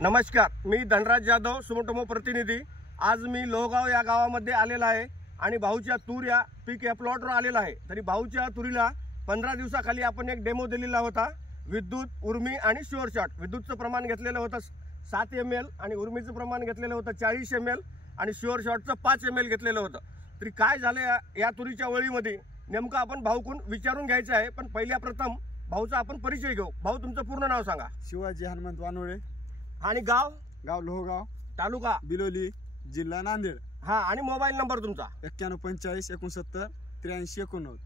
नमस्कार, मी धनराज जाधव, सुमोटोमो प्रतिनिधी। आज मी लोहगाव या गावामध्ये आलेला आहे आणि भाऊच्या तूर या पीक या प्लॉटवर आलेला आहे। तरी भाऊच्या तुरीला 15 दिवसाखाली आपण एक डेमो दिलेला होता। विद्युत, उर्मी आणि शुअर शॉट। विद्युतचं प्रमाण घेतलेलं होतं 7 ml आणि उर्मीचं प्रमाण घेतलेलं होतं 40 ml आणि शुअर शॉटचं 5 ml घेतलेलं होतं। तरी काय झालं या तुरीच्या वळीमध्ये नेमकं आपण भाऊकडून विचारून घ्यायचं आहे। पण पहिल्या प्रथम भाऊचा आपण परिचय घेऊ। भाऊ, तुमचं पूर्ण नाव सांगा। शिवाजी हनुमंत वानोळे आणि गाव? गाव लोहगाव, तालुका बिलोली, जिल्हा नांदेड। हा, आणि मोबाईल नंबर तुमचा? 91 45 69 83 89।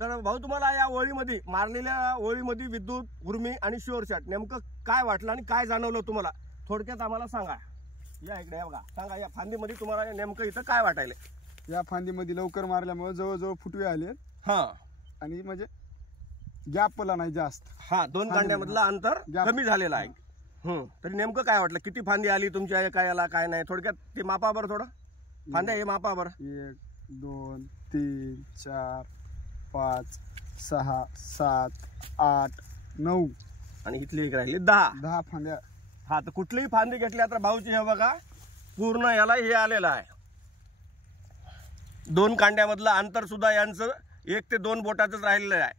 तर भाऊ, तुम्हाला या ओळीमध्ये मारलेल्या ओळीमध्ये विद्युत, उर्मी आणि शुअर शॉट नेमकं काय वाटलं आणि काय जाणवलं तुम्हाला थोडक्यात आम्हाला सांगा। या इकडे बघा, सांगा या फांदीमध्ये तुम्हाला नेमकं इथं काय वाटायले? या फांदीमध्ये लवकर मारल्यामुळे जवळजवळ फुटवे आले। हा, आणि म्हणजे गॅप पडला नाही जास्त। हा, 2 कांड्यामधलं अंतर कमी झालेलं आहे। तरी नेमकं काय वाटलं? किती फांदी आली तुमच्या काय याला, काय नाही? थोडक्यात ते मापा बरं, थोडं फांद्या हे मापा बरं। 1 2 3 4 5 6 7 8 9 आणि इथली एक राहिली 10 फांद्या। हा, तर कुठलीही फांदी घेतली तर भाऊची हे बघा पूर्ण याला हे आलेलं आहे। 2 कांड्यामधलं अंतर सुद्धा यांचं 1 ते 2 बोटाचंच राहिलेलं आहे।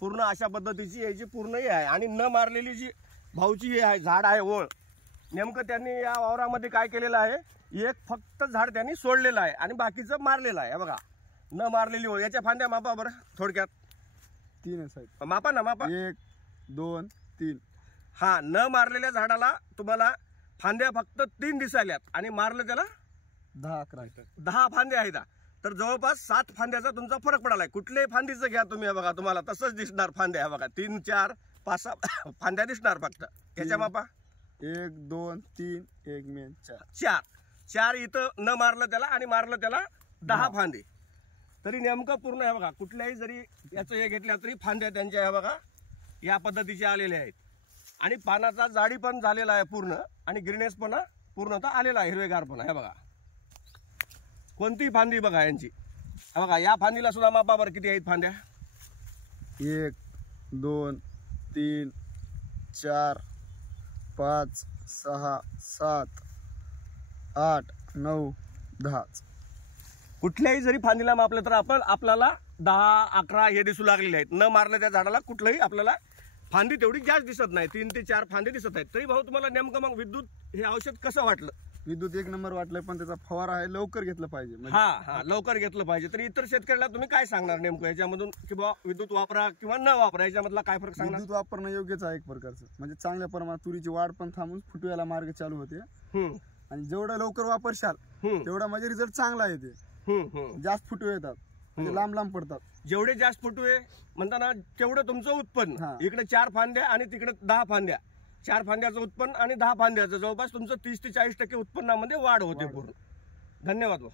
पूर्ण अशा पद्धतीची याची पूर्ण हे आहे। आणि न मारलेली जी भाऊची हे आहे झाड आहे ओळ, नेमकं त्यांनी या वावरामध्ये काय केलेलं आहे, एक फक्त झाड त्यांनी सोडलेलं आहे आणि बाकीचं मारलेलं आहे। बघा, न मारलेली ओळ। याच्या फांद्या मापा बरं थोडक्यात। 3 साहेब, मापा ना, मापा। 1 2 3। हा, न मारलेल्या झाडाला तुम्हाला फांद्या फक्त 3 दिसायल्यात आणि मारलं त्याला 10 11 10 फांद्या आहेत। तर जवळपास 7 फांद्याचा तुमचा फरक पडालाय। कुठल्याही फांदीचं घ्या तुम्ही, बघा तुम्हाला तसंच दिसणार फांद्या। बघा 3 4 5 6 फांद्या दिसणार फक्त। याच्या मापा 1 2 3 1 मेन 4 इथं न मारलं त्याला आणि मारलं त्याला 10 फांदे। तरी नेमकं पूर्ण आहे बघा। कुठल्याही जरी याचं हे घेतल्या तरी फांद्या त्यांच्या हे बघा या पद्धतीचे आलेले आहेत। आणि पानाचा जाडी पण झालेला आहे पूर्ण आणि ग्रीनेस पण पूर्णतः आलेला आहे, हिरवेगारपणा आहे बघा। कोणती फांदी बघा यांची, बघा या फांदीला सुद्धा मापा बरं किती आहेत फांद्या। 1 2 3 4 5 6 7 8 9 10। कुठल्याही जरी फांदीला मापलं तर आपल्याला 10 11 हे दिसू लागलेले आहेत। न मारलं त्या झाडाला कुठलंही आपल्याला फांदी तेवढी जास्त दिसत नाही, 3 ते 4 फांदे दिसत आहेत। तरी भाऊ, तुम्हाला नेमकं मग विद्युत हे औषध कसं वाटलं? विद्युत 1 नंबर वाटलं, पण त्याचा फवारा आहे लवकर घेतलं पाहिजे। हा, लवकर घेतलं पाहिजे। तरी इतर शेतकऱ्याला तुम्ही काय सांगणार नेमकं याच्यामधून, की बाबा विद्युत वापरा किंवा न वापरा, याच्यामधला काय फरक सांगणार? विद्युत वापरणं योग्यच आहे एक प्रकारचं। म्हणजे चांगल्या प्रमाणात तुरीची वाढ पण थांबून फुटव्याला मार्ग चालू होते। आणि जेवढं लवकर वापरशाल तेवढा म्हणजे रिझल्ट चांगला येते। जास्त फुटवे येतात, म्हणजे लांब पडतात। जेवढे जास्त फुटवे म्हणताना तेवढं तुमचं उत्पन्न। इकडे 4 फांद्या आणि तिकडे 10 फांद्या, 4 फांद्याचं उत्पन्न आणि 10 फांद्याचं जवळपास तुमचं 30 ते 40% उत्पन्नामध्ये वाढ होते पूर्ण। धन्यवाद भाऊ।